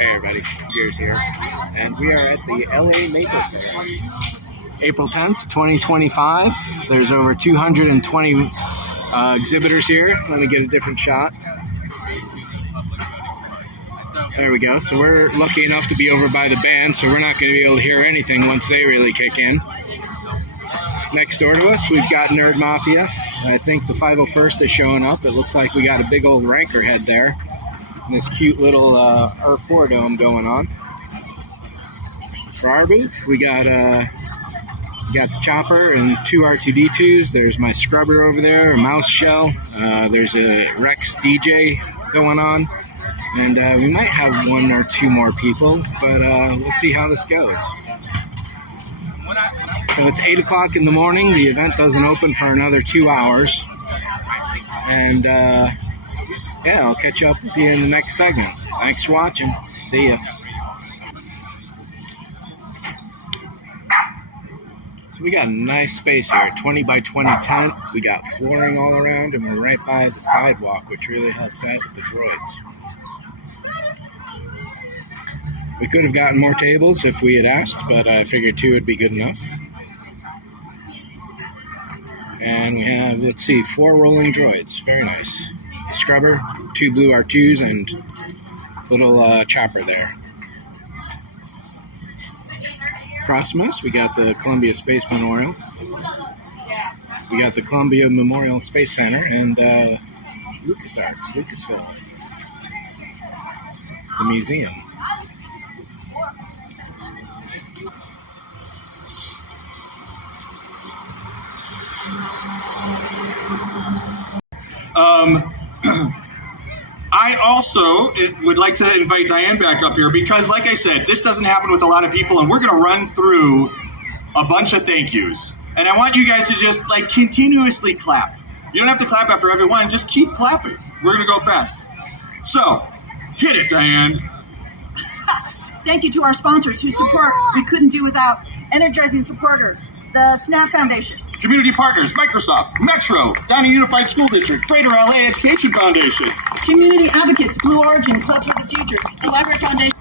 Hey everybody, Gears here, and we are at the LA Maple Fair. April 10th, 2025. There's over 220 exhibitors here. Let me get a different shot. There we go. So we're lucky enough to be over by the band, so we're not going to be able to hear anything once they really kick in. Next door to us, we've got Nerd Mafia. I think the 501st is showing up. It looks like we got a big old ranker head there. And this cute little R4 dome going on. For our booth, we got the chopper and two R2D2s. There's my scrubber over there, a mouse shell. There's a Rex DJ going on. And we might have one or two more people, but we'll see how this goes. So it's 8 o'clock in the morning. The event doesn't open for another 2 hours. And yeah, I'll catch up with you in the next segment. Thanks for watching. See ya. So we got a nice space here, 20 by 20 tent. We got flooring all around, and we're right by the sidewalk, which really helps out with the droids. We could have gotten more tables if we had asked, but I figured 2 would be good enough. And we have, let's see, 4 rolling droids. Very nice. A scrubber, 2 blue R2s, and little chopper there. Across from us, we got the Columbia Space Memorial. We got the Columbia Memorial Space Center and LucasArts, Lucasfilm. The museum. I also would like to invite Diane back up here because, like I said, this doesn't happen with a lot of people, and we're going to run through a bunch of thank yous. And I want you guys to just, continuously clap. You don't have to clap after every one. Just keep clapping. We're going to go fast. So, hit it, Diane. Thank you to our sponsors whose support we couldn't do without. Energizing supporter, the SNAP Foundation. Community partners, Microsoft, Metro, Downey Unified School District, Greater LA Education Foundation. Community advocates, Blue Origin, Club for the Future, the Library Foundation.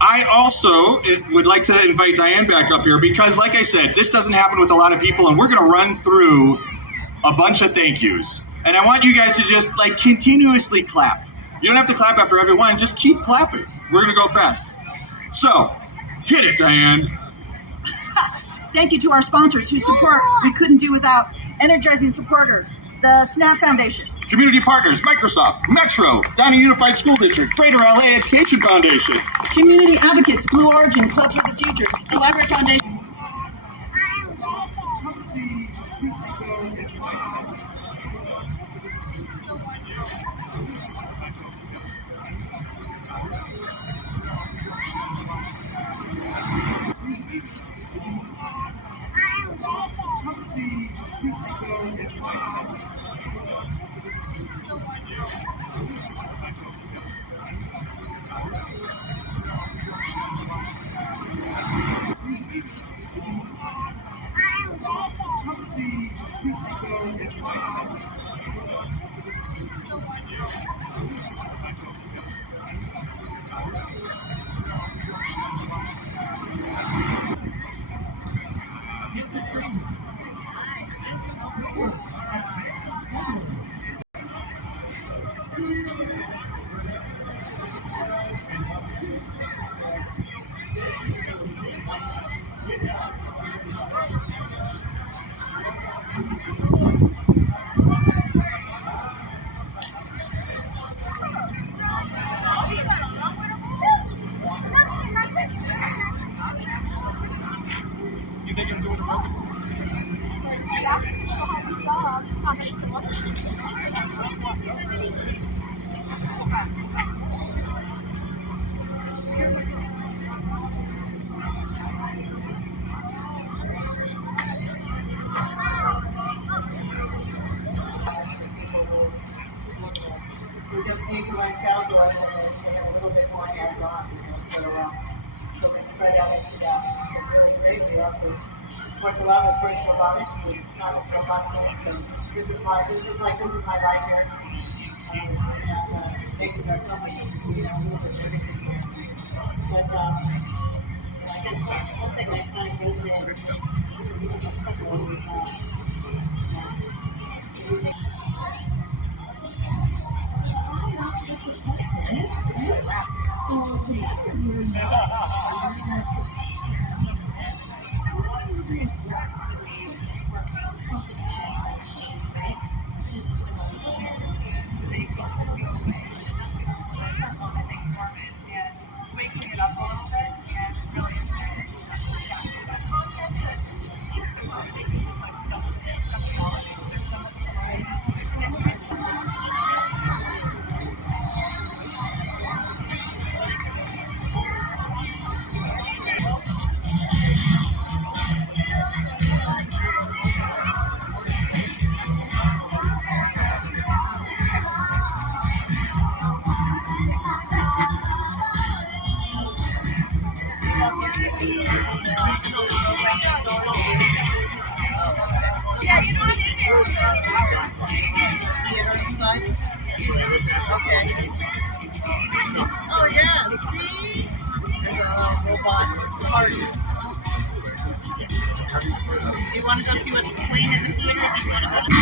I also would like to invite Diane back up here because, like I said, this doesn't happen with a lot of people, and we're going to run through a bunch of thank yous. And I want you guys to just, continuously clap. You don't have to clap after every one. Just keep clapping. We're going to go fast. So, hit it, Diane. Thank you to our sponsors whose support we couldn't do without. Energizing supporter, the SNAP Foundation. Community partners, Microsoft, Metro, Downey Unified School District, Greater LA Education Foundation. Community advocates, Blue Origin, Club for the Future, the Library Foundation. We just need to learn calculus and they have a little bit more hands-on, so we spread out into that really great. We also work a lot with first robotics and sonic robot teams. So this is my right here. And things are coming, a little bit of everything here. But I guess one thing I find is oh yeah, see? There's a robot party. Do you want to go see what's playing at the theater, or do you want to go to...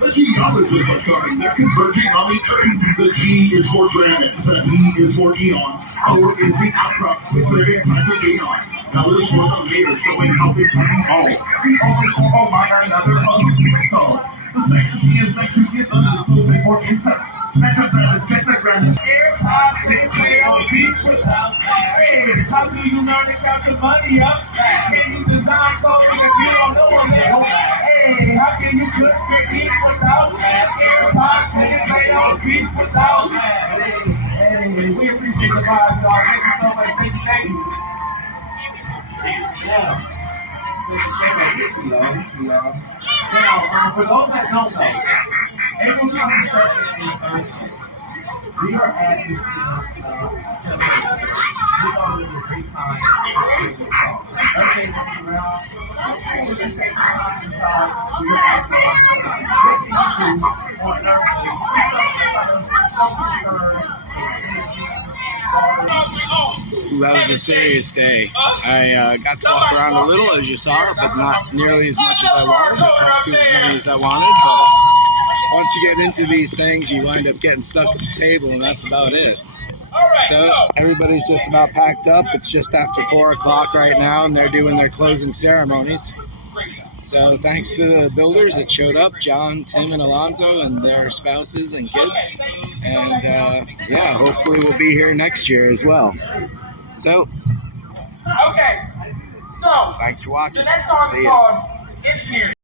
The geologists are starting, they're converging on the earth. The G is for granite, the E is for eon. O is the outcrop, which they're trying to gain on. L is for the layer, showing how they can all. The O is for all mine, another so the second G is meant to give us so they for insects. Pentagram. Hey, how do you learn to count your money up? Can you design code if you don't know what they're holding? Hey, how can you cook your beats without that? AirPods and play those beats without that? Hey, we appreciate the vibes, y'all. Thank you so much. Thank you. Yeah. Now, for those that don't know, April 22nd is Thursday. We are at the scene we're going to have a great time with this song. Thursday comes around, we're going to take some time inside. We're at the on That was a serious day. I got to walk around a little, as you saw, but not nearly as much as I wanted. I talked to as many as I wanted, but once you get into these things, you wind up getting stuck at the table, and that's about it. So everybody's just about packed up. It's just after 4 o'clock right now, and they're doing their closing ceremonies. So thanks to the builders that showed up, John, Tim, and Alonzo, and their spouses and kids. And yeah, hopefully we'll be here next year as well. So, okay, so thanks for watching. the next song is called Engineering.